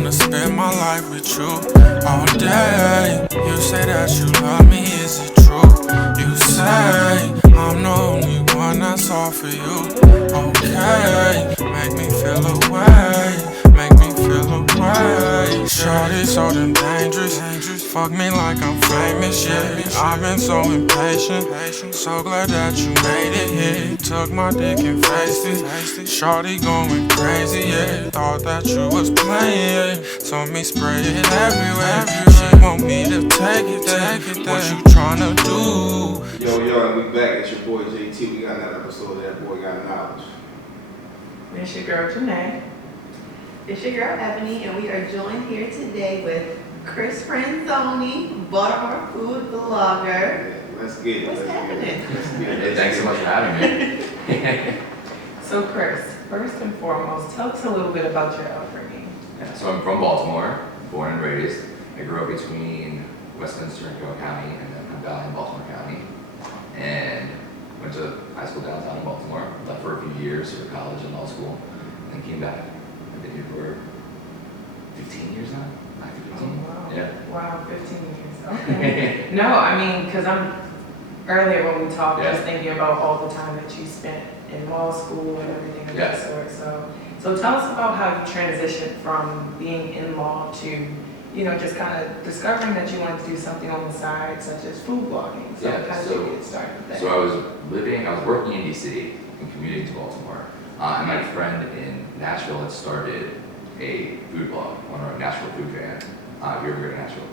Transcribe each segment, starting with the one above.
wanna spend my life with you all day. You say that you love me, is it true? You say I'm the only one that's all for you. Okay, make me feel away, make me feel away. Shorty so damn dangerous, fuck me like I'm famous, yeah. I've been so impatient, so glad that you made it here. Took my dick and faced it, shorty going crazy, yeah. Thought that you was playing, told me spray it everywhere. She want me to take it, what you tryna do? Yo, we back. It's your boy JT. We got another episode of That Boy Got Knowledge. It's your girl Janae. It's your girl Ebony, and we are joined here today with Chris Franzoni, Baltimore food blogger. Yeah, let's get it. What's happening? Hey, thanks so much for having me. So Chris, first and foremost, tell us a little bit about your upbringing. Yeah, so I'm from Baltimore, born and raised. I grew up between Westminster and Carroll County and then Hunt Valley in Baltimore County. And went to high school downtown in Baltimore, left for a few years for college and law school, and then came back. I've been here for 15 years now. 15. Oh, wow. Yeah. Wow, 15 years. Okay. No, I mean, because earlier when we talked, I was thinking about all the time that you spent in law school and everything of that sort. So tell us about how you transitioned from being in law to, just kind of discovering that you wanted to do something on the side, such as food blogging. So how did you get started with that? So I was working in DC and commuting to Baltimore. And my friend in Nashville had started a food blog, one of our Nashville food fan. If you ever go to Nashville,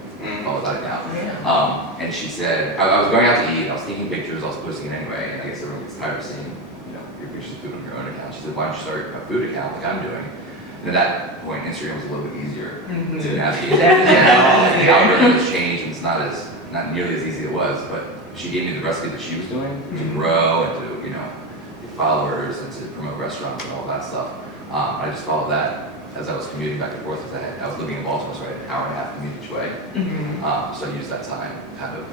all about it now. Yeah. And she said, I was going out to eat, I was taking pictures, I was posting it anyway, and I guess everyone gets tired of seeing, your pictures of food on your own account. She said, why don't you start a food account like I'm doing? And at that point, Instagram was a little bit easier to navigate. The algorithm has changed, and it's not nearly as easy as it was, but she gave me the recipe that she was doing to grow and to, get followers and to promote restaurants and all that stuff. I just followed that as I was commuting back and forth, because I was living in Baltimore, so I had an hour and a half commute each way. So I used that time kind of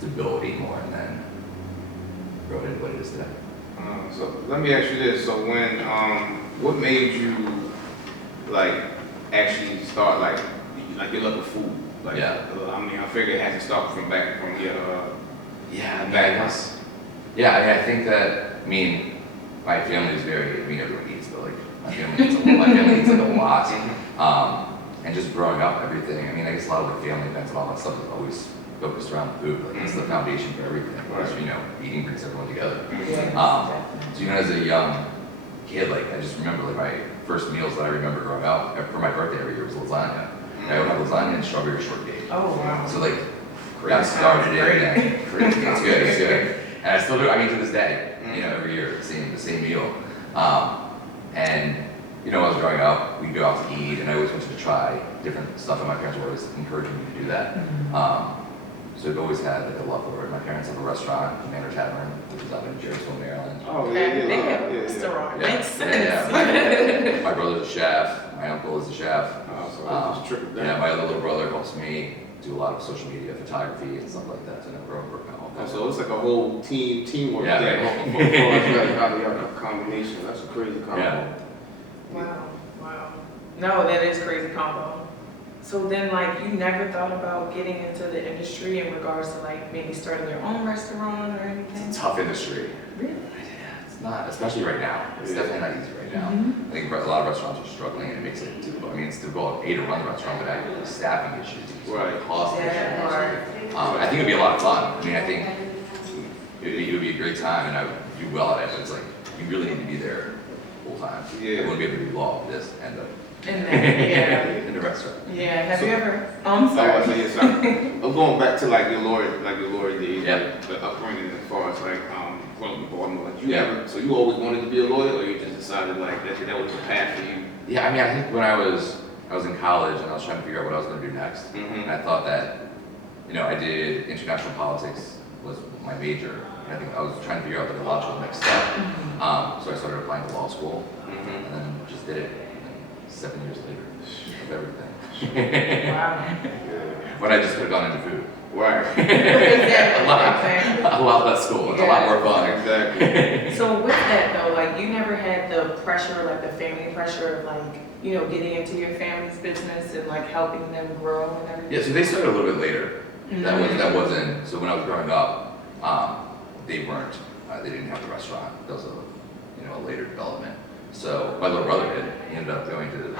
to build EatMore and then grow it into what it is today. So let me ask you this. So when, what made you actually start your love of food? I figure it had to start from your background. I think that, my family is everyone eats, but my family eats a lot. And just growing up, everything, I guess a lot of the family events and all that stuff is always focused around food. It's the foundation for everything. Because, eating brings everyone together. So as a young kid, I just remember my first meals that I remember growing up for my birthday every year was lasagna. And I would have lasagna and strawberry shortcake. Oh wow. So that started it. It's good. And I still do. To this day, every year the same meal. And when I was growing up, we'd go out to eat, and I always wanted to try different stuff, and my parents were always encouraging me to do that. So I've always had a love for it. My parents have a restaurant, the Manor Tavern, which is out in Jerryville, Maryland. Oh, They have a restaurant. Makes sense. Yeah. My brother's a chef. My uncle is a chef. Just triple down. My other little brother helps me do a lot of social media, photography, and stuff like that. So we're working on all that. So it's like a whole teamwork there. How they have a combination. That's a crazy combo. Yeah. Wow. No, that is crazy combo. So then, you never thought about getting into the industry in regards to, maybe starting your own restaurant or anything? It's a tough industry. Really? Yeah, it's not, especially right now. It's definitely not easy right now. I think a lot of restaurants are struggling, and it makes it difficult. It's difficult to run the restaurant, but actually staffing issues, cost issues. I think it'd be a lot of fun. I think it would be a great time, and I would do well at it, but it's you really need to be there full time. You wouldn't be able to do law of this and in the restaurant. Yeah. Have you ever? I'm sorry. I'm going back to your lawyer days, the upbringing as far as growing up in Baltimore. So you always wanted to be a lawyer, or you just decided that was the path for you? Yeah, I think when I was in college and I was trying to figure out what I was going to do next, and I thought that, I did international politics was my major, and I think I was trying to figure out the logical next step. So I started applying to law school, and then just did it. 7 years later, of everything. Wow. When I just could have gone into food. Right. A lot less school. It's a lot more fun. Exactly. So with that though, you never had the pressure pressure, like the family pressure of like, you know, getting into your family's business and like helping them grow and everything? Yeah, so they started a little bit later. Mm-hmm. That wasn't, so when I was growing up, they weren't, they didn't have the restaurant. That was a later development. So my little brother did. He ended up going to school in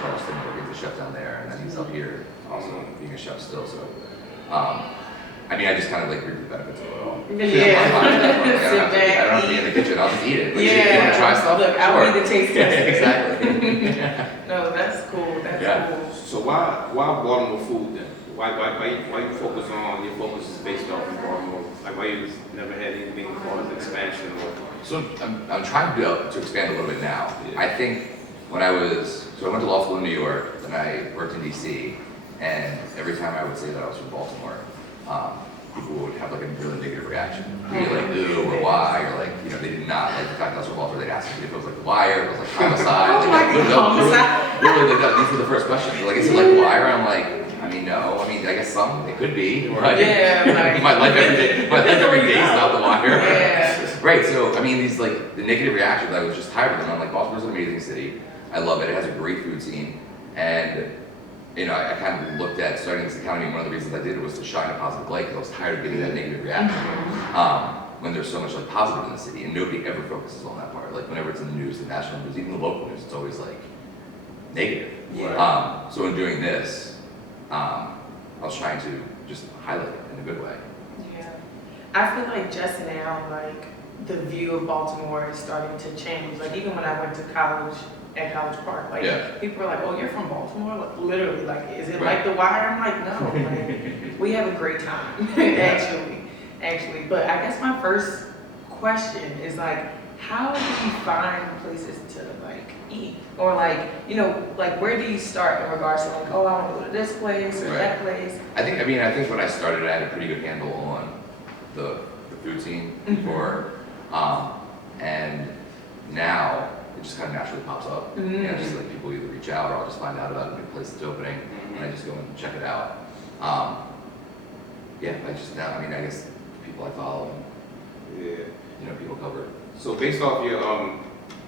Charleston, working as a chef down there, and then he's up here also being a chef still. So, I mean, I just kind of like reap the benefits of it all. Yeah. I don't have to be in the kitchen. I'll just eat it. Like, Yeah. You want to try stuff? Look, I want you to taste Yeah, it. exactly. No, that's cool. That's Yeah. cool. So why Baltimore food then? Why you focus on, your focus is based off of Baltimore? Like why you never had anything as far as expansion or? So I'm trying to expand a little bit now. Yeah. I think when I went to law school in New York, then I worked in DC, and every time I would say that I was from Baltimore, people would have like a really negative reaction. They'd be like, ooh, or why, or like, you know, they did not like the fact that I was from Baltimore. They'd ask me if it was like The Wire, if it was like Homicide. Oh my God, Homicide. Literally, these were the first questions. Like, is it like The Wire? I'm like, I mean, no. I mean, I guess some, it could be. But Yeah, like- my life every day is not The Wire. Yeah. Right, so I mean, these like the negative reactions, I was just tired of them. I'm like, Baltimore's an amazing city. I love it. It has a great food scene, and you know, I kind of looked at starting this economy. One of the reasons I did it was to shine a positive light because I was tired of getting that negative reaction. When there's so much like positive in the city, and nobody ever focuses on that part. Like whenever it's in the news, the national news, even the local news, it's always like negative. Yeah. So in doing this, I was trying to just highlight it in a good way. Yeah. I feel like just now, like, the view of Baltimore is starting to change. Like, even when I went to college at College Park, like, Yeah. people are like, oh, you're from Baltimore? Like, literally, like, is it Right. like The Wire? I'm like, no, like, we have a great time, actually. But I guess my first question is, like, how do you find places to, like, eat? Or, like, you know, like, where do you start in regards to, like, oh, I want to go to this place or Right. that place? I think when I started, I had a pretty good handle on the food scene before, and now it just kind of naturally pops up. You know, just like people either reach out or I'll just find out about a new place that's opening, and I just go and check it out. Yeah, I guess people I follow, and, Yeah. you know, people cover. So based off your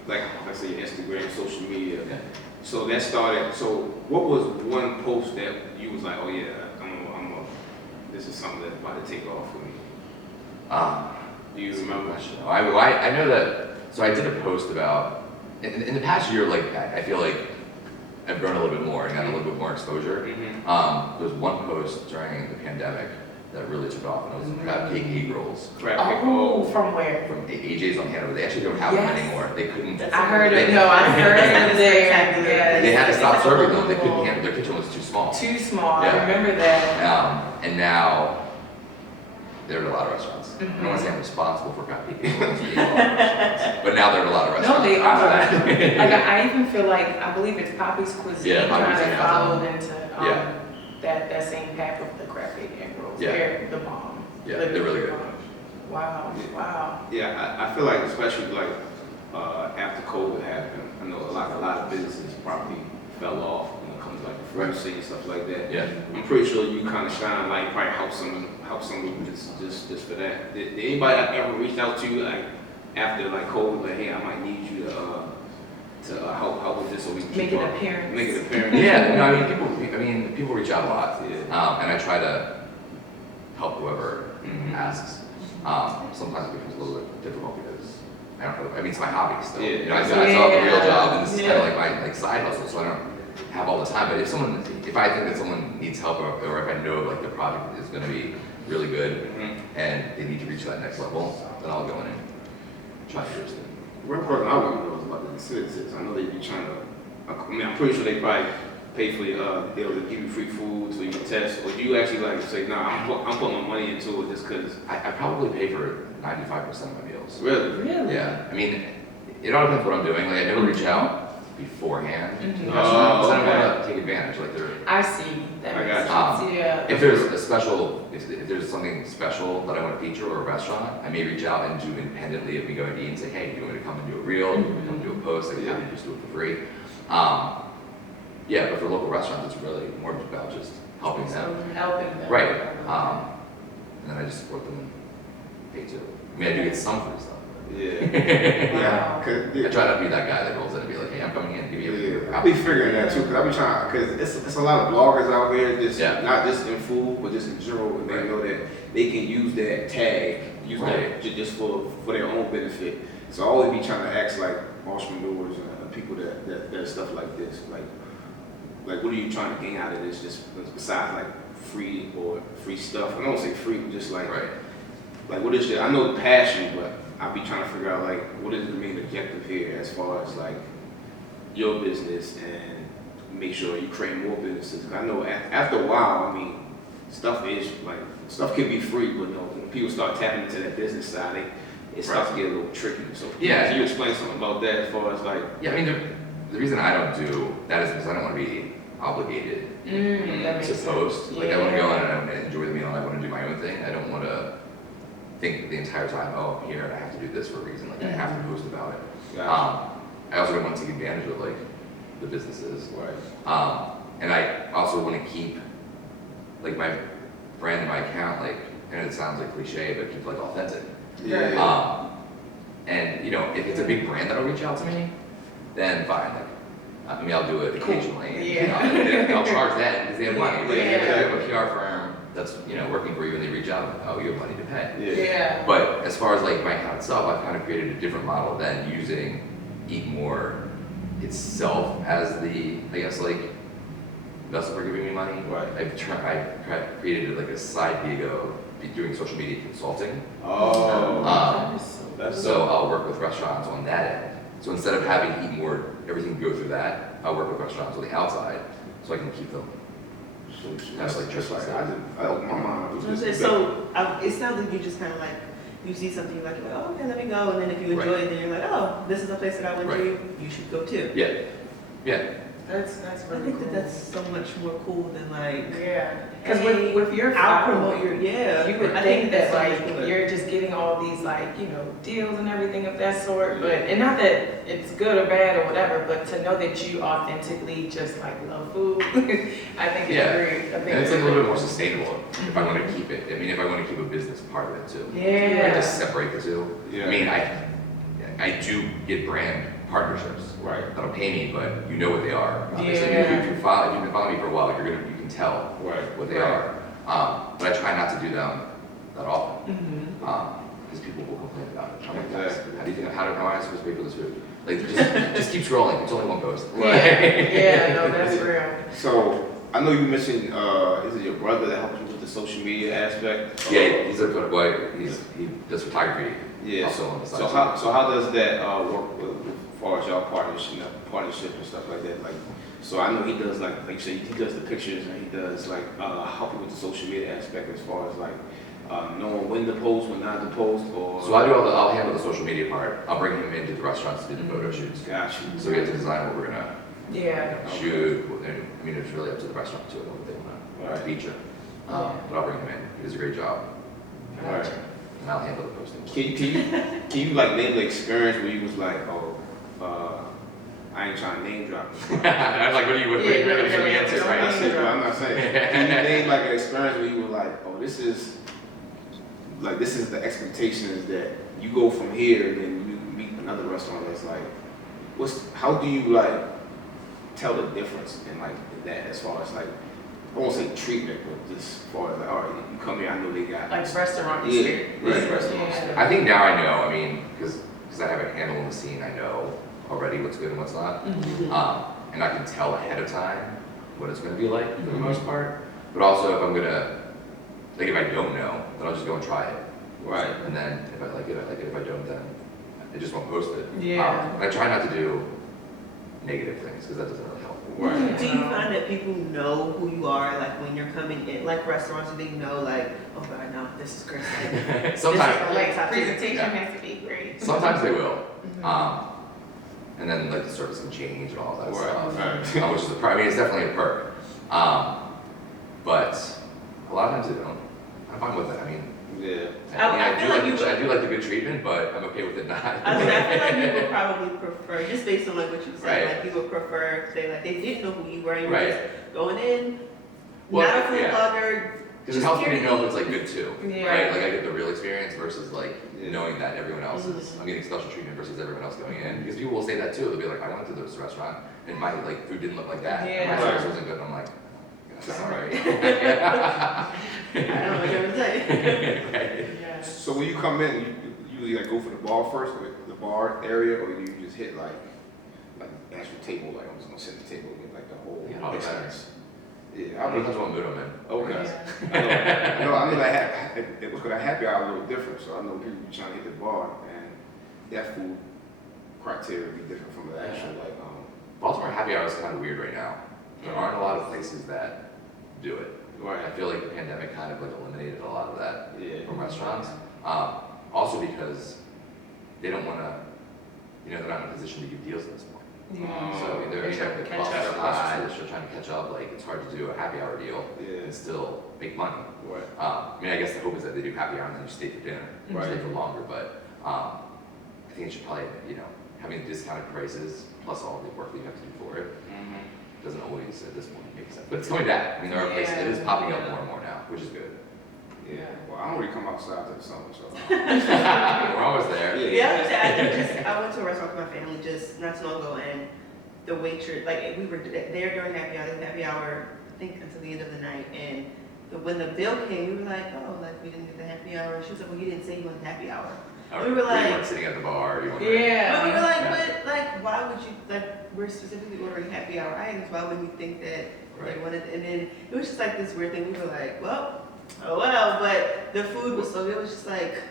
like let's say your Instagram, social media. Yeah. So that started. So what was one post that you was like, oh yeah, this is something that's about to take off for me? Do you remember? I know that. So I did a post about in the past year. Like I feel like I've grown a little bit more and got a little bit more exposure. There was one post during the pandemic that really took off, and it was crab cake egg rolls Crab cake. Oh, from where? from AJ's on Hanover. They actually don't have them Yes. anymore. They couldn't. I heard it. No, I heard it there. Yeah, They had to stop serving them. They couldn't handle. Their kitchen was too small. Too small. Yeah. I remember that. And now they're at a lot of restaurants. I don't want to say I'm responsible for crab cake egg rolls being at a lot of restaurants, but now they're at a lot of restaurants. No, they are. After Like that. I even feel like I believe it's Poppy's Cuisine Yeah, Poppy's kind of Cuisine has followed them. into Yeah. that same path of the crab cake egg rolls. Yeah. They're the bomb. Yeah, Literally they're really the good. bomb. Wow. Wow. Yeah, I feel like especially like after COVID happened, I know a lot of businesses probably fell off when it comes to like the food Right. scene and stuff like that. Yeah. I'm pretty sure you kind of shine like probably help some just for that. Did anybody ever reach out to you like after like COVID, like hey, I might need you to help with this so we can Make keep an up- appearance. Make an appearance. Yeah, no, people reach out a lot, Yeah. and I try to help whoever asks. Sometimes it becomes a little bit difficult because I don't know. I mean, it's my hobby still. Yeah. You know, I still have a real Yeah. job, and this is kind of Yeah. like my side hustle, so I don't have all the time. But if I think that someone needs help, or if I know like the project is going to be really good and they need to reach that next level, then I'll go in and try to do it. One person I want to know is about the citizens. I know they be trying to. I mean, I'm pretty sure they probably pay for they'll give you free food so you can test, or do you actually like say, nah, I'm putting my money into it just because. I probably pay for 95% of my meals. Really? Really? Yeah, I mean, it all depends what I'm doing. Like, I never reach out beforehand to the Mhm. restaurant because I Oh, don't want to take advantage. Like, I see. That I makes got sense. Yeah. if there's a special, if there's something special that I want to feature or a restaurant, I may reach out and do independently of me going to eat and say, hey, do you want me to come and do a reel? Do you want me to come and do a post? Like, yeah, just do it for free. Yeah, but for local restaurants, it's really more about just helping So them. helping them. Right. And then I just support them and pay too. I mean, I do get some free stuff. Yeah. I try not to be that guy that rolls in and be like, hey, I'm coming in, give me a I'll be figuring that too, because I be trying, because it's a lot of bloggers out there, just not just in food, but just in general, and they know that they can use that tag, that just for their own benefit. So I always be trying to ask like entrepreneurs and people that stuff like this, like what are you trying to gain out of this? Just besides like free stuff. I don't say free, but just like what is it? I know the passion, but I'll be trying to figure out like what is the main objective here as far as like your business and make sure you create more businesses. I know after a while, I mean, stuff can be free, but when people start tapping into that business side, it starts to get a little tricky. So can you explain something about that as far as like? Yeah, I mean the reason I don't do that is because I don't want to be obligated to post. Like I want to go on and enjoy the meal and I want to do my own thing. I don't want to think the entire time, oh, I'm here and I have to do this for a reason. Like I have to post about it. I also don't want to take advantage of like the businesses. And I also want to keep like my brand and my account, like, and it sounds like cliche, but keep like authentic. And you know, if it's a big brand that'll reach out to me, then fine. Like, I mean, I'll do it occasionally. I'll charge that because they have money. Like, if you have a PR firm that's working for you and they reach out, oh, you have money to pay. But as far as like my account itself, I've kind of created a different model than using Eat More itself as the, I guess, like vessel for giving me money. I've created like a side gig of doing social media consulting. So I'll work with restaurants on that end. So instead of having Eat More, everything go through that, I'll work with restaurants on the outside so I can keep them. That's like just like I opened my mind. So it sounds like you just kind of like you see something you're like, oh, okay, let me go, and then if you enjoy it, then you're like, oh, this is a place that I went to, you should go too. That's really cool. That's so much more cool than like because with your I'll promote your you would think that like you're just getting all these like deals and everything of that sort, but and not that it's good or bad or whatever, but to know that you authentically just like love food, I think it's great. And it's like a little bit more sustainable if I want to keep it. I mean, if I want to keep a business part of it too. I just separate the two. I mean, I do get brand partnerships that'll pay me, but you know what they are. Obviously, if you've been following me for a while, you can tell what they are. But I try not to do them that often because people will complain about it. I'm like, guys, how do you think? How am I supposed to pay for this food? Like, just keep scrolling. It's only one post. No, that's real. So I know you mentioned, is it your brother that helps you with the social media aspect? Yeah, he's a good boy. He does photography. Also on the side. So how does that work as far as y'all partnership and stuff like that? Like, so I know he does like you said, he does the pictures and he does like help you with the social media aspect as far as like knowing when to post, when not to post, or. So I'll handle the social media part. I'll bring him into the restaurants to do the photo shoots. Gotcha. So we have to design what we're gonna shoot. And, I mean, it's really up to the restaurant too, what they want to feature. But I'll bring him in. He does a great job. And I'll handle the posting. Can you like name the experience where you was like, I ain't trying to name drop. I'm like, what are you gonna answer, right? I'm not saying. Can you name like an experience where you were like, oh, this is the expectations that you go from here, and then you meet another restaurant that's like, how do you like tell the difference in like that as far as like, I won't say treatment, but just as far as like, all right, you come here, I know they got like restaurant experience. Restaurant. I think now I know. I mean, because I have a handle on the scene, I know already what's good and what's not, and I can tell ahead of time what it's going to be like for the most part. But also, if I'm gonna like, if I don't know, then I'll just go and try it. And then if I like it, I like it. If I don't, then I just won't post it. I try not to do negative things because that doesn't really help. Do you find that people know who you are, like when you're coming in, like restaurants, do they know, like, oh God, no, this is Chris. Sometimes, like presentation has to be great. Sometimes they will, and then like the service can change and all that stuff, which is I mean, it's definitely a perk. But a lot of times they don't. I'm fine with it. I mean, I do like the good treatment, but I'm okay with it not. I mean, I feel like you would probably prefer, just based on like what you said, like you would prefer, say like they didn't know who you were, and you were just going in, not a food blogger, Because it helps me to know if it's like good too, Yeah. right? Like I get the real experience versus like Yeah. knowing that everyone else is, I'm getting special treatment versus everyone else going in. Because people will say that too. They'll be like, I went to this restaurant and my like food didn't look like that. Yeah. My service wasn't good. And I'm like, sorry. I don't know what to tell you. Yeah. So when you come in, you usually like go for the bar first, like the bar area, or you just hit like actual table, like I'm just gonna sit at the table and get like the whole Yeah, all the experience. Yeah, I don't know what mood I'm in. Okay. Yeah. I know that it was because I happy hour a little different, so I know people be trying to hit the bar, and that food criteria would be different from the actual like Baltimore happy hour is kind of weird right now. There aren't a lot of places that do it. I right. feel like the pandemic kind of like eliminated a lot of that Yeah. from restaurants. Also because they don't want to, they're not in a position to give deals at this point. Yeah. So they're They're trying to catch costs up. are high, they're still trying to catch up. Like it's hard to do a happy hour deal Yeah. and still make money. Right. I guess the hope is that they do happy hour and then you stay for dinner, Right. stay for longer. But I think it should probably, having discounted prices plus all the work that you have to do for it doesn't always at this point make sense. But it's coming back. There are places, it is popping up more and more now, which is good. Yeah. Well, I don't really come outside to the summer, so. We're always there. I went to a restaurant with my family just not so long ago, and the waitress, like we were there during happy hour, I think until the end of the night, and when the bill came, we were like, oh, like we didn't get the happy hour. She was like, well, you didn't say you wanted happy hour. Or We were like- you weren't sitting at the bar. You weren't Yeah. But we were like, Yeah. but like, why would you, like, we're specifically ordering happy hour items, why would we think that Right. they wanted, and then it was just like this weird thing, we were like, well, oh well, but the food was so good, it was just like,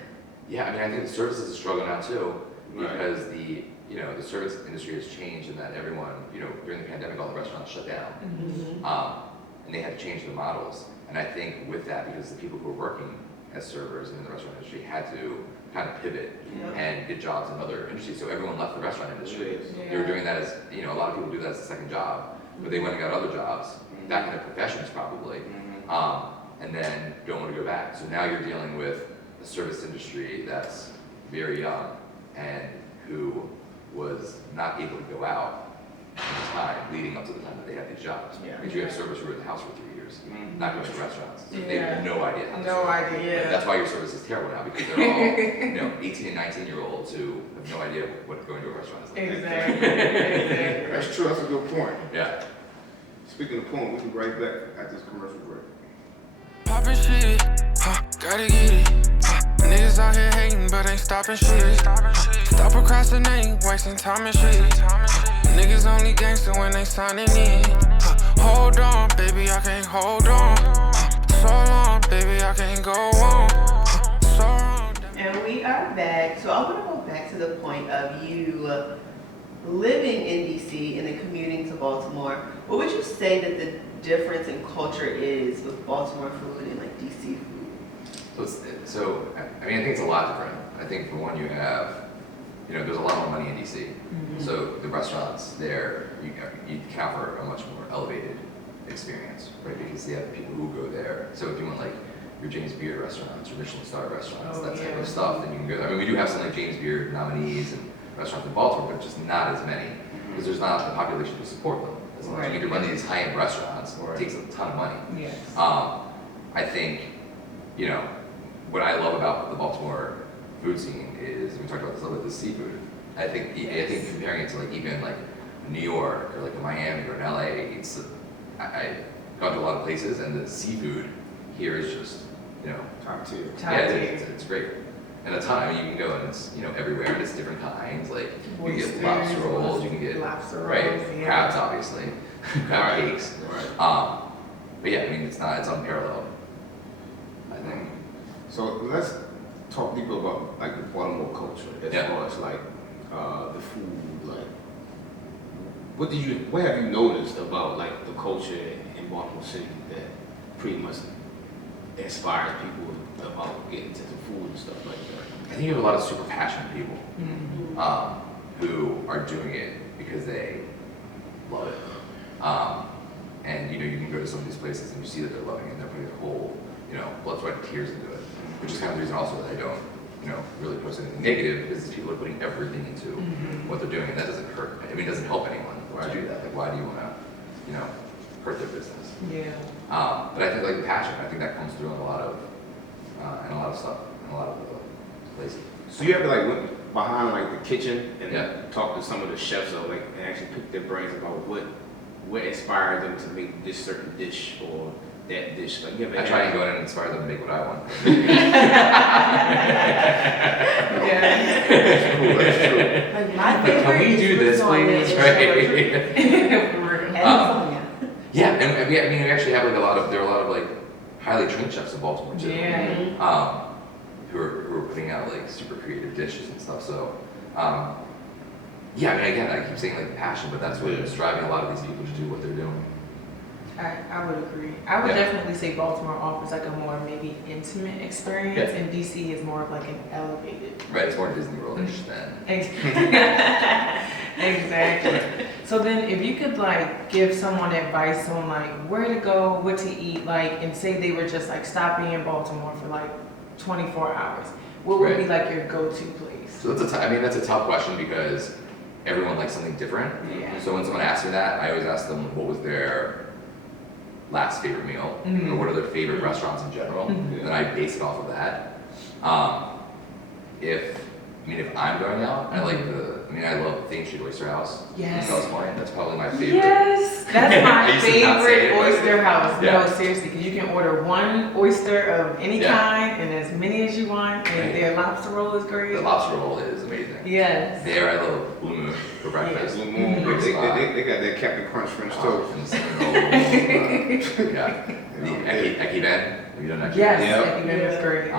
Yeah, I think the services is a struggle now too, Right. because the service industry has changed in that everyone, during the pandemic, all the restaurants shut down. And they had to change their models. And I think with that, because the people who were working as servers in the restaurant industry had to kind of pivot Yeah. and get jobs in other industries. So everyone left the restaurant industry. Yes. They were doing that as, a lot of people do that as a second job, but they went and got other jobs, back in their professions probably, and then don't want to go back. So now you're dealing with a service industry that's very young and who was not able to go out at the time leading up to the time that they had these jobs. Yeah. Because you have servers who were in the house for 3 years, not going to restaurants. So they Yeah. have no idea how to No serve. idea. Yeah. That's why your service is terrible now, because they're all 18 and 19-year-olds who have no idea what going to a restaurant is like. Exactly. That's true, that's a good point. Yeah. Speaking of porn, we'll be right back at this commercial break. Poppin' shit, gotta get it. Niggas out here hating, but ain't stopping shit. Stop procrastinating, wasting time and shit. Niggas only gangster when they signing in. Hold on, baby, I can't hold on. So long, baby, I can't go on. So long. and we are back. So I'm gonna go back to the point of you living in DC and then commuting to Baltimore. What would you say that the difference in culture is with Baltimore food and like DC food? I think it's a lot different. I think for one, you have, there's a lot more money in DC. So the restaurants there, you count for a much more elevated experience, right? Because you have people who go there. So if you want like your James Beard restaurants, your Michelin star restaurants, that type of stuff, then you can go there. We do have some like James Beard nominees and restaurants in Baltimore, but just not as many because there's not the population to support them. As long as you need to run these high-end restaurants, it takes a ton of money. Yes. I think, what I love about the Baltimore food scene is, we talked about this a little bit, the seafood. I think comparing it to like even like New York or like Miami or in LA, I've gone to a lot of places and the seafood here is just, Top tier. it's great. And a ton, you can go and it's, everywhere and it's different kinds, like you can get lobster rolls, you can get, lobster right, rolls, yeah. crabs obviously, crab cakes. Right. But yeah, it's unparalleled, I think. So let's talk deeper about like the Baltimore culture as far as like the food, like what have you noticed about like the culture in Baltimore City that pretty much inspires people about getting into the food and stuff like that? I think you have a lot of super passionate people who are doing it because they love it. And you can go to some of these places and you see that they're loving it and they're putting their whole, blood, sweat, and tears into it. Which is kind of the reason also that I don't, really post anything negative because these people are putting everything into what they're doing and that doesn't hurt. It doesn't help anyone to do that. Like why do you want to, hurt their business. Yeah. But I think like the passion, I think that comes through in a lot of stuff, in a lot of places. So you ever like went behind like the kitchen and Yeah. talked to some of the chefs or like and actually picked their brains about what inspired them to make this certain dish or that dish? Like you ever I try to go in and inspire them to make what I want. Yeah. That's cool, that's true. Like my favorite. Can we do this, please? Right? Yeah, and we actually have like there are a lot of like highly trained chefs in Baltimore too. Yeah. Who are putting out like super creative dishes and stuff. So, yeah, I mean, again, I keep saying like passion, but that's what is driving a lot of these people to do what they're doing. I would agree. I would Yeah. definitely say Baltimore offers like a more maybe intimate experience, Yeah. and DC is more of like an elevated. Right, it's more Disney World-ish than. Exactly. So then, if you could like give someone advice on like where to go, what to eat, like, and say they were just like stopping in Baltimore for like 24 hours, what would be like your go-to place? So that's a tough question because everyone likes something different. Yeah. So when someone asks me that, I always ask them what was their last favorite meal, or what are their favorite restaurants in general, and then I base it off of that. If I'm going out, I love Thames Street Oyster House Yes. in Fells Point. That's probably my favorite. Yes, that's I my used to not say favorite it, but- oyster house. Yeah. No, seriously, because you can order one oyster of any Yeah. kind and as many as you want, and Right. their lobster roll is great. The lobster roll is amazing. Yes. There, I love Blue Moon for breakfast. Blue Moon, Great they spot. got that Captain Crunch French toast. And cinnamon rolls, yeah. The Eki Ben. Have you done Eki Yes, Ben? Yeah. I think that is great.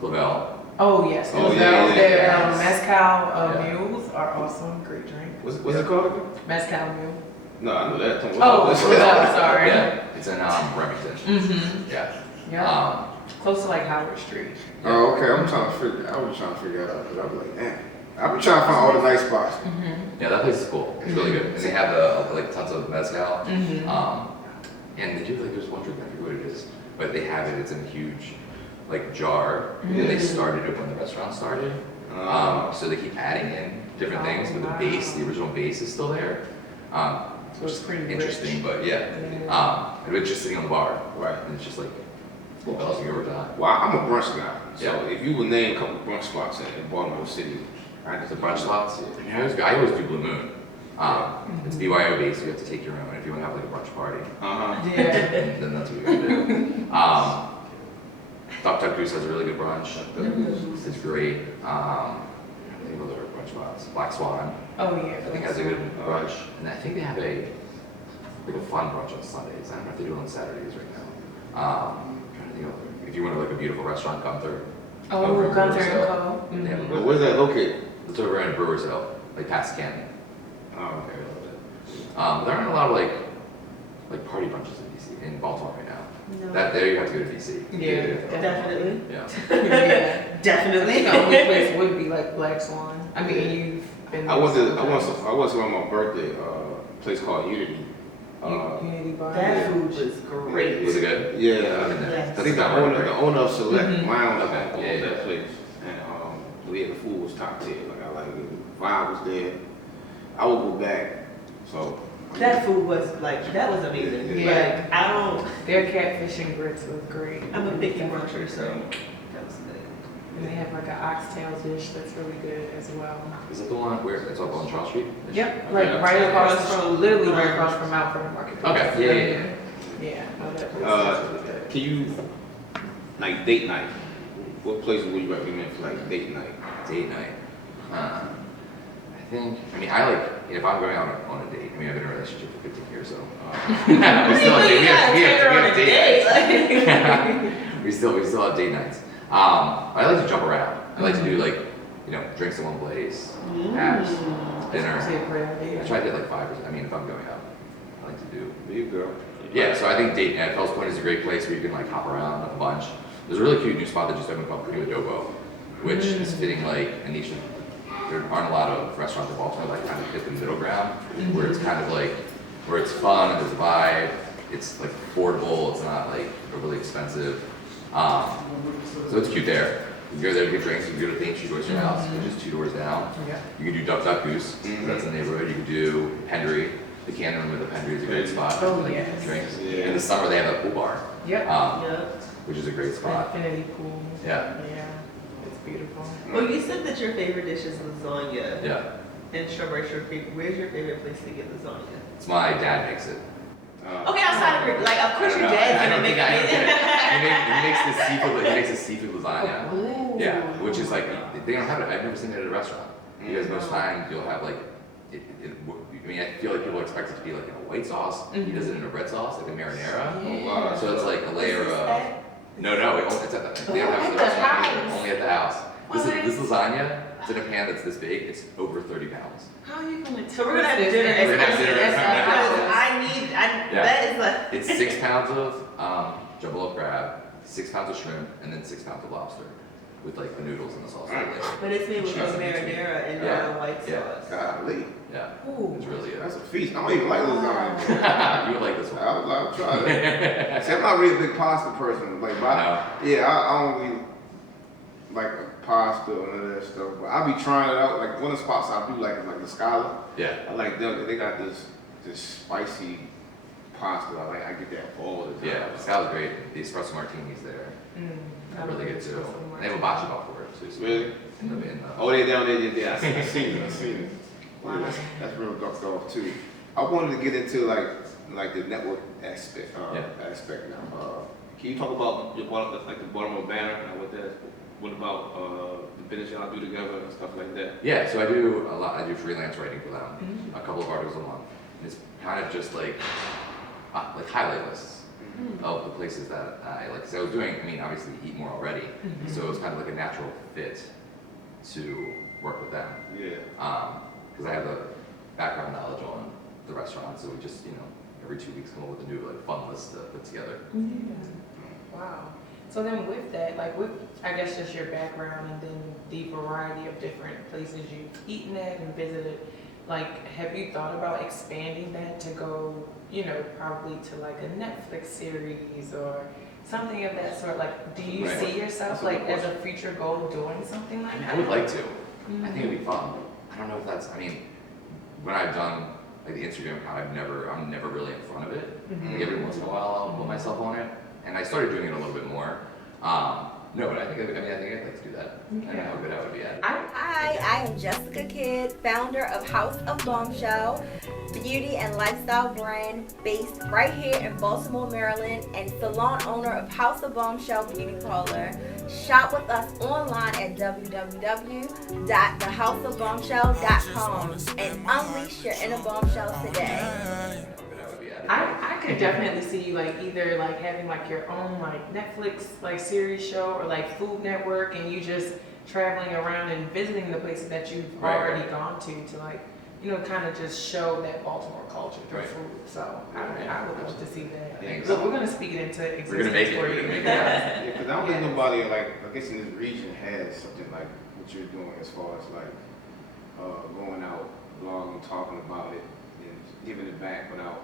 Clavel. Oh yes, Oh, those yeah, yeah, their yes. mezcal Yeah. mules are awesome. Great drink. What's it called again? Mezcal mule. No, I know that. Oh, What's Clavel, sorry. Yeah, it's in Remington. Mm-hmm. Yeah. Yeah. Close to like Howard Street. Oh, okay. I was trying to figure it out because I was like, man, I've been trying to find all the nice spots. Yeah, that place is cool. It's really good. And they have like tons of mezcal. And they do like there's one drink I forget what it is, but they have it. It's in a huge like jar. And they started it when the restaurant started. So they keep adding in different things, but the original base is still there. So it's pretty Interesting, rich. but yeah. And it's just sitting on the bar. Right. And it's just like what else you ever done? Well, I'm a brunch guy. So Yeah. if you would name a couple of brunch spots in Baltimore City, I just The brunch spots. I always do Blue Moon. It's BYO based, so you have to take your own if you want to have like a brunch party. Yeah. And then that's what you're gonna do. Duck Goose has a really good brunch. It's great. I think those are brunch spots. Black Swan, Oh yeah. I think has a good brunch, and I think they have a fun brunch on Sundays. I don't know if they do it on Saturdays right now. Trying to think of if you want to like a beautiful restaurant, Gunther. Oh, Over in Gunther Brewers and Hill. Co. They have a Well, where's that located? It's over in Brewers Hill, like past Canton. Oh, There aren't a lot of like party brunches in DC in Baltimore right now. No. There you have to go to DC. Yeah, Definitely. Yeah. Yeah. I Definitely. think the only place would be like Black Swan. I mean, you've been. I went there to on my birthday, a place called Unity. Unity Bar. That food was great. Was it good? Yeah, Yes. I think the owner of Select, my owner Okay, owned yeah, that yeah. place, and the food was top tier. Like I like it. Vibe was there. I would go back. So That food was like, that was amazing. Yeah. Like, Their catfish and grits was great. I'm a picky bruncher, so Great. that was good. And they have like an oxtail dish that's really good as well. Is it the one where it's up on Charles Street? Yep, like Yeah. right across from, literally right across from Mount Vernon Market. Okay, yeah. Yeah, no, that place is really good. can you like date night? What places would you recommend for like date night? Date night. I like, if I'm going out on a date, I've been in a relationship for 15 years, so. We still have date nights. We still have date nights. I like to jump around. I like to do like, drinks in one place, apps, dinner. That's a great idea. I try to get like 5 or, if I'm going out, I like to do. Big girl. Yeah, so I think date at Fells Point is a great place where you can like hop around a bunch. There's a really cute new spot that just opened called Prima Dobo, which is fitting like a niche. There aren't a lot of restaurants in Baltimore that kind of fit the middle ground, where it's kind of like, where it's fun, there's a vibe, it's like affordable, it's not like overly expensive. So it's cute there. You can go there to get drinks, you can go to Thames Street Oyster House, which is 2 doors down. Yeah. You can do Duck Goose, 'cause that's in the neighborhood. You can do Henry, The Cannon Room with the Pendry is a great spot. Oh, like, yes. Drinks. Yeah. In the summer they have a pool bar. Yep. Yep. Which is a great spot. Infinity pool. Yeah. Yeah. It's beautiful. Well, you said that your favorite dish is lasagna. Yeah. And Strawberry Shortcake, where's your favorite place to get lasagna? It's my dad makes it. Okay, outside of your, like, of course I your don't know. dad's I gonna don't make think I it. he makes the seafood lasagna. Ooh. Yeah, which is like they don't have it. I've never seen it at a restaurant. Because most times you'll have like I mean, I feel like people expect it to be like in a white sauce. He does it in a red sauce, like a marinara. Oh, wow. So it's like a layer of. No, it's at the. They don't have it at the At the restaurant house. either, only at the house. What? This lasagna, it's in a pan that's this big. It's over 30 pounds. How are you gonna So we're gonna have dinner. We're gonna have dinner. That is like. It's 6 pounds of jumbo crab, 6 pounds of shrimp, and then 6 pounds of lobster, with like the noodles and the sauce. But it's made with a Cheese. marinara and Yeah. not a white Yeah. sauce. Golly, Yeah, Ooh. it's really that's good. a feast. I don't even like lasagna. You would like this one. I'll try it. See, I'm not really a big pasta person. Like, yeah, I don't really like pasta or none of that stuff. But I'll be trying it out. Like one of the spots I do like is like the Scala. Yeah. I like them. They got this spicy pasta. I get that all the time. Yeah, Scala's great. The espresso martinis there. I Really good too. They have a bocce ball for it too. So Really? oh, They down there. Yeah, I seen it. Wow. Yeah, that's real ducked off too. I wanted to get into like the network aspect. Aspect now. Can you talk about your like the Baltimore banner and what about the business y'all do together and stuff like that? Yeah, so I do a lot. I do freelance writing for them, a couple of articles a month. And it's kind of just like highlight lists of the places that I like. So I was doing, I mean, obviously Eat More already, so it was kind of like a natural fit to work with them. Yeah. Because I have the background knowledge on the restaurant, so we just, every 2 weeks come up with a new like fun list to put together. Wow. So then with that, like with, I guess just your background and then the variety of different places you've eaten at and visited, like have you thought about expanding that to go, probably to like a Netflix series or something of that sort? Like, do you Right. see yourself like as a future goal doing something like that? I would like to. I think it'd be fun. I don't know if that's, when I've done like the Instagram account, I'm never really in front of it. Like every once in a while I'll put myself on it. And I started doing it a little bit more. No, but I think I'd like to do that. I don't know how good I would be at it. Hi, I am Jessica Kidd, founder of House of Bombshell, beauty and lifestyle brand based right here in Baltimore, Maryland, and salon owner of House of Bombshell Beauty Parlor. Shop with us online at www.thehouseofbombshell.com and unleash your inner bombshells today. I could definitely see you like either like having like your own like Netflix like series show or like Food Network and you just traveling around and visiting the places that you've already gone to like, kind of just show that Baltimore culture through food. So I would love to see that. Thanks. So we're gonna speak it into existence We're gonna make it. for We're you. gonna make it. Yeah, because I don't think nobody I guess in this region has something like what you're doing as far as going out, blogging, talking about it, and giving it back without,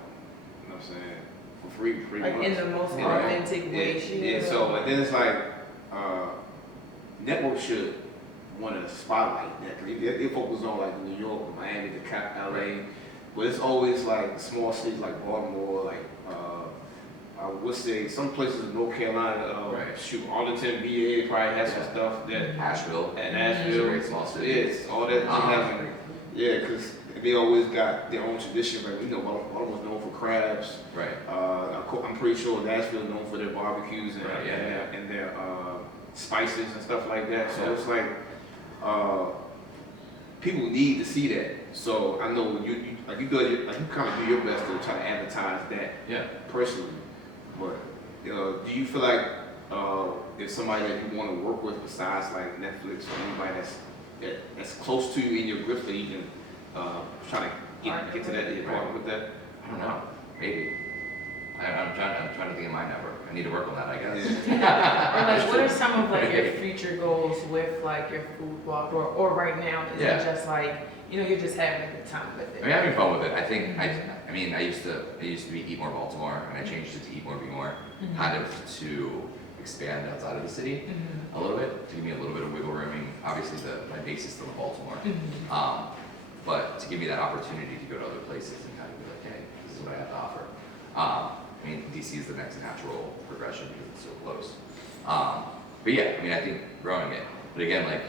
you know what I'm saying, for free, pretty Like much. in the most Yeah. authentic way. Yeah, so and then it's like networks should want to spotlight that. They focus on like New York, Miami, the Cap, LA, but it's always like small cities like Baltimore, like I would say some places in North Carolina, shoot, Arlington, VA probably has some stuff that Asheville. and It's a Nashville, very small city. yes, all that. Yeah, because they always got their own traditions. Like Baltimore's known for crabs. Right. I'm pretty sure Nashville's known for their barbecues and, Right, yeah. and their spices and stuff like that. So it's like people need to see that. So I know you kind of do your best to try to advertise that personally. But do you feel like if somebody that you want to work with besides like Netflix or anybody that's close to you in your grip that you can try to get to that partner with that? I don't know. Maybe. I'm trying to think of my network. I need to work on that, I guess. Or like, what are some of like your future goals with like your food blog, or right now is it just like you're just having a good time with it? I'm having fun with it. I think I used to be Eat More Baltimore, and I changed it to Eat More Bemore, kind of to expand outside of the city a little bit, to give me a little bit of wiggle room. I mean, obviously my base is still in Baltimore, but to give me that opportunity to go to other places and kind of be like, what I have to offer. I mean, DC is the next natural progression because it's so close. But yeah, I mean, I think growing it, but again, like,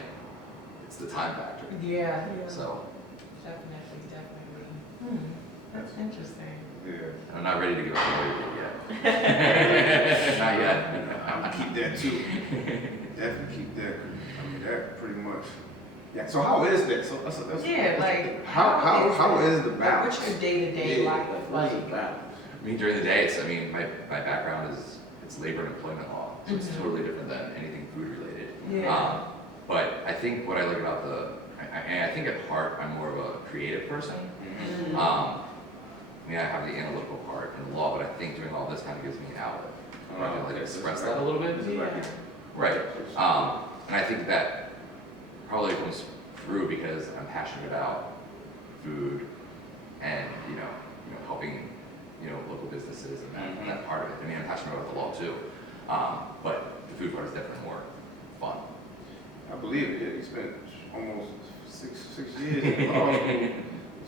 it's the time factor. Yeah. So. Definitely. That's interesting. Yeah. I'm not ready to give up the weight yet. Not yet. I keep that too. Definitely keep that. I mean, that pretty much. Yeah. So how is that? So that's Yeah, like how is the like, balance? what's your day-to-day life What's like? the balance? I mean, during the day, my background is it's labor and employment law, so it's totally different than anything food related. Yeah. But I think what I like about I think at heart I'm more of a creative person. I mean, I have the analytical part in law, but I think doing all this kind of gives me an outlet where I can like express that a little bit. Yeah. Right. And I think that probably comes through because I'm passionate about food and helping local businesses and that part of it. I mean, I'm passionate about the law too, but the food part is definitely more fun. I believe it. Yeah, you spent almost six years in law school.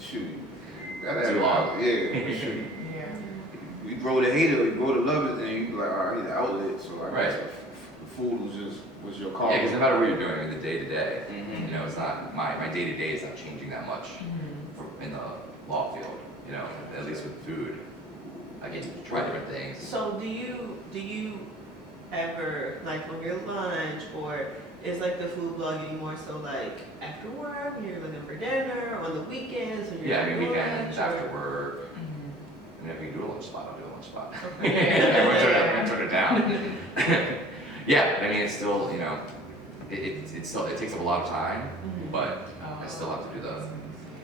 Shoot, Too long. Yeah, shoot. Yeah. You grow to hate it or you grow to love it, and you be like, all right, I need an outlet. So I guess Right. the food was your call. Yeah, because no matter what you're doing, I mean, the day to day, Mhm. it's not my day to day is not changing that much in the law field. At least with food, I get to try different things. So do you ever, like on your lunch, or is like the food blogging more so like after work when you're looking for dinner, on the weekends when you're Yeah, I mean, doing weekends, lunch, or- after work, and if we can do a lunch spot, I'll do a lunch spot. Okay. Everyone turn it down. Yeah, I mean, it's still, it takes up a lot of time, but I still have to do the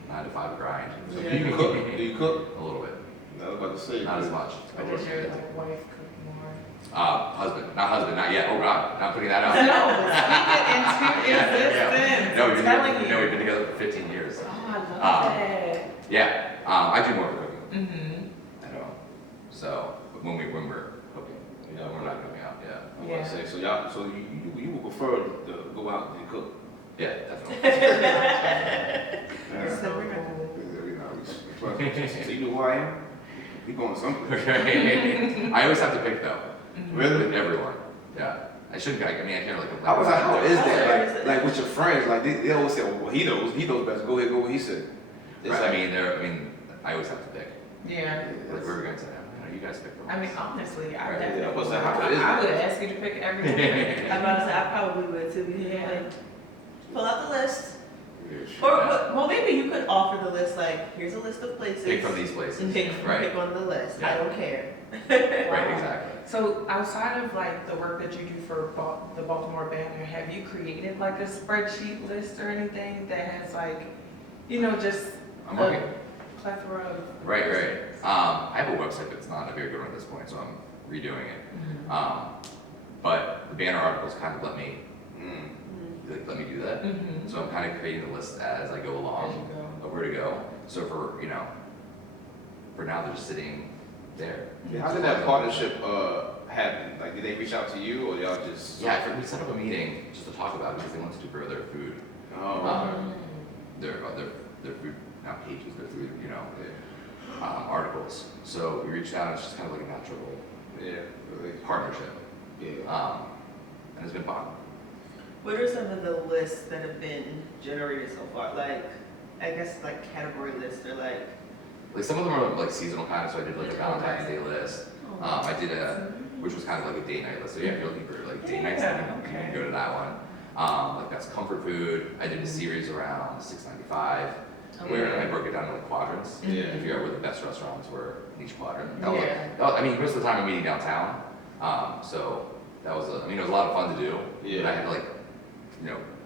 9 to 5 grind. So do you cook? Do you cook? A little bit, No, I was about to say. not as much. Or does your like wife cook more? Husband, not yet. Oh God, not putting that out. No, speak it into existence. No, I'm telling you. we've been together for 15 years. Oh, I love that. Yeah, I do more cooking. Mm-hmm. I know. So, but when we're cooking, we're not cooking out. Yeah. I was about to say, so you would prefer to go out and cook? Yeah, definitely. Yeah. So cool. So you know who I am? We going someplace. I always have to pick though. Really? With everyone. Yeah. I shouldn't. I mean, I can't really complain. I was like, how is How that? is it? Like with your friends, like they always say, well, he knows best. Go ahead, go what he said. It's Right. like- I mean, I always have to pick. Yeah. Like we're going to say, you guys pick. I mean, honestly, I Right. definitely Yeah, I was would. like, how is I it? would ask you to pick every day. I'm about to say, I probably would too. Yeah. Like, pull out the list. Yeah, shit. Or, well, maybe you could offer the list, like, here's a list of places. Pick from these places. And pick Right. on the list. Yeah. I don't care. Right. Exactly. So outside of like the work that you do for the Baltimore Banner, have you created like a spreadsheet list or anything that has like, just I'm a working. plethora of Right. I have a website, but it's not a very good one at this point, so I'm redoing it. But the banner articles kind of let me do that. So I'm kind of creating the list as I go along As you go. of where to go. So for now they're just sitting there. Yeah, how did that partnership happen? Like, did they reach out to you, or y'all just? Yeah, we set up a meeting just to talk about it because they wanted to do their food, Oh. their food, not pages, their food, articles. So we reached out, and it's just kind of like a natural Yeah. Really. partnership, Yeah. and it's been fun. What are some of the lists that have been generated so far? Like, I guess like category lists or like. Like some of them are like seasonal kind of, so I did like a Valentine's Day list. I did which was kind of like a date night list. So yeah, if you're looking for like date nights, you can go to that one. Like that's comfort food. I did a series around $6.95 where I broke it down to like quadrants. Yeah. To figure out where the best restaurants were in each quadrant. Yeah. I mean, most of the time I'm meeting downtown. So that was it was a lot of fun to do. Yeah. But I had to like,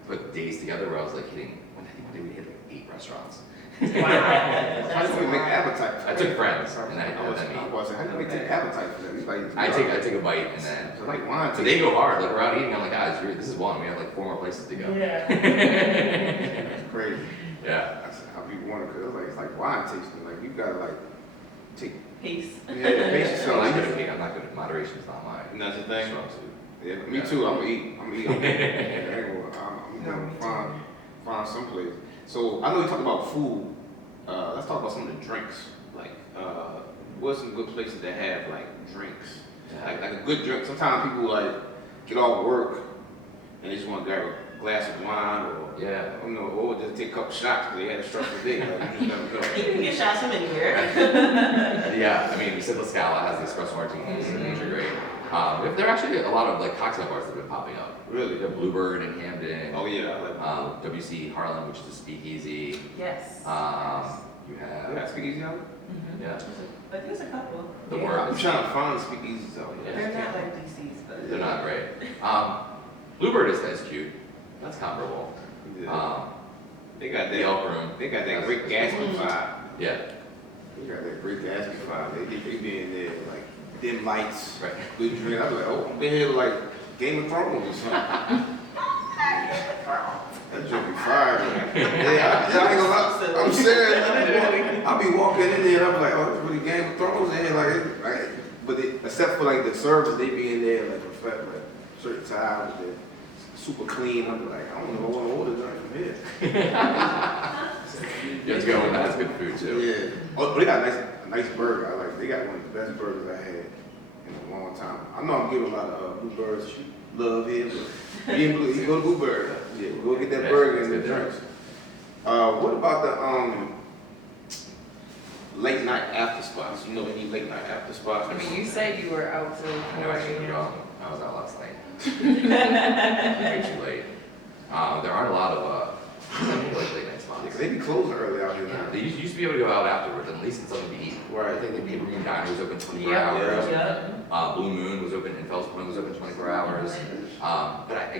put days together where I was like hitting, one day we hit like 8 restaurants. How do we make appetite? I took friends and I I had was them eat. like, how do we take appetite for them? It's like, I take a bite and then It's like wine. so they go hard. Like we're out eating. I'm like, guys, this is one. We have like 4 more places to go. Yeah. It's crazy. Yeah. That's how people want to. It's like wine tasting. Like you gotta like take. Pace. Yeah, pace So I'm not good yourself. at eating. I'm not good at moderation. Is not my That's the thing. strong suit. Yeah, me too. I'm gonna eat. I'm gonna find someplace. So I know you talked about food. Let's talk about some of the drinks. Like, what's some good places that have like drinks? Like a good drink. Sometimes people like get off work and they just want to grab a glass of wine or I don't know, or just take a couple shots because they had a stressful day. Like, you just never know. You can get shots from anywhere. Yeah, I mean, we said La Scala has the espresso martinis, which are great. There are actually a lot of like cocktail bars that have been popping up. Really? You have Bluebird in Hampton. Oh yeah, I like WC Harlem, which is a speakeasy. Yes. You have. Yeah, speakeasy out there? Yeah. But there's a couple. The I'm word. trying to find speakeasies out here. They're not like DC's, but. They're not great. Bluebird is cute. That's comparable. Yeah. They got The that. Elk Room. They got that great Gatsby vibe. Yeah. They got that great Gatsby vibe. They be in there like dim lights, Right. good drink. I'm like, oh, I'm been here like Game of Thrones or something. That joint be fire. Man. Yeah, I ain't gonna lie. I'm serious. I'll be walking in there and I'm like, oh, it's really Game of Thrones in here. Like, but except for like the service, they be in there like perfect, like certain time with the super clean. I'm like, I don't know, I want to order that from here. You have to go and that's good food too. Yeah. Oh, they got a nice burger. They got one of the best burgers I had in a long time. I know I'm giving a lot of Bluebirds love here, but you go to Bluebird. Yeah, go get that burger and the drinks. What about the late night after spots? You know any late night after spots? I mean, you said you were out till I know I 4 should a.m. go. I was out last night. Way too late. There aren't a lot of like late night spots. They be closing early out here now. They used to be able to go out afterwards, at least in something to eat. Right. I think the Paper Moon Diner was open 24 Yeah. hours. Yeah. Blue Moon was open, and Fells Point was open 24 hours. But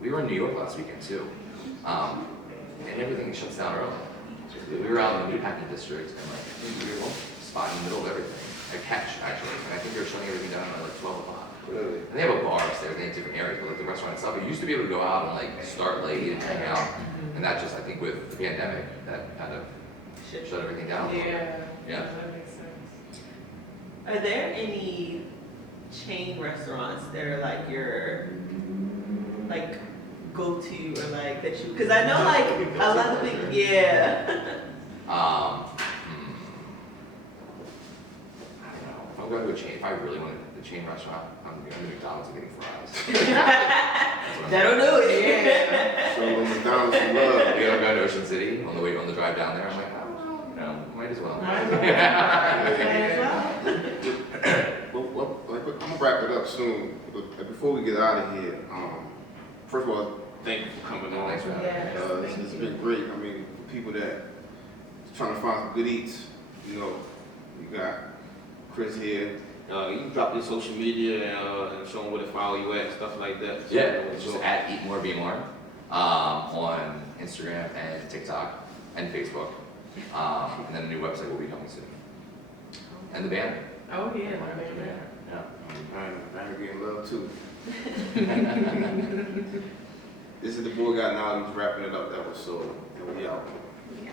we were in New York last weekend too, and everything shuts down early. We were out in the meatpacking district, and like we were spot in the middle of everything. A catch actually, and I think they were shutting everything down at like 12 o'clock. Really? And they have a bar upstairs, they have different areas, but like the restaurant itself, you used to be able to go out and like start late and hang out, and that just, I think with the pandemic, that kind of shut everything down. Yeah. Yeah. That makes sense. Are there any chain restaurants that are like your, like, go-to or like that you, because I know like a lot of people, yeah. I don't know. If I'm going to a chain, if I really wanted a chain restaurant, I'm going to McDonald's and getting fries. That'll do it. Yeah. So McDonald's some love. We gotta go to Ocean City on the drive down there. I'm like, I don't know, might as well. Might as well. Well, I'm gonna wrap it up soon. But before we get out of here, first of all, thank you for coming on. Thanks for having me. Yes. It's been great. I mean, for people that trying to find some good eats, you know, you got Chris here. You can drop your social media and show them where to follow you at and stuff like that. So, Yeah, it's just at EatMoreBemore on Instagram and TikTok and Facebook. And then a new website will be coming soon. And the band. Oh, yeah. Yeah. I'm getting love too. This is the Boy Got Knowledge wrapping it up. That was so. And we out. Yeah.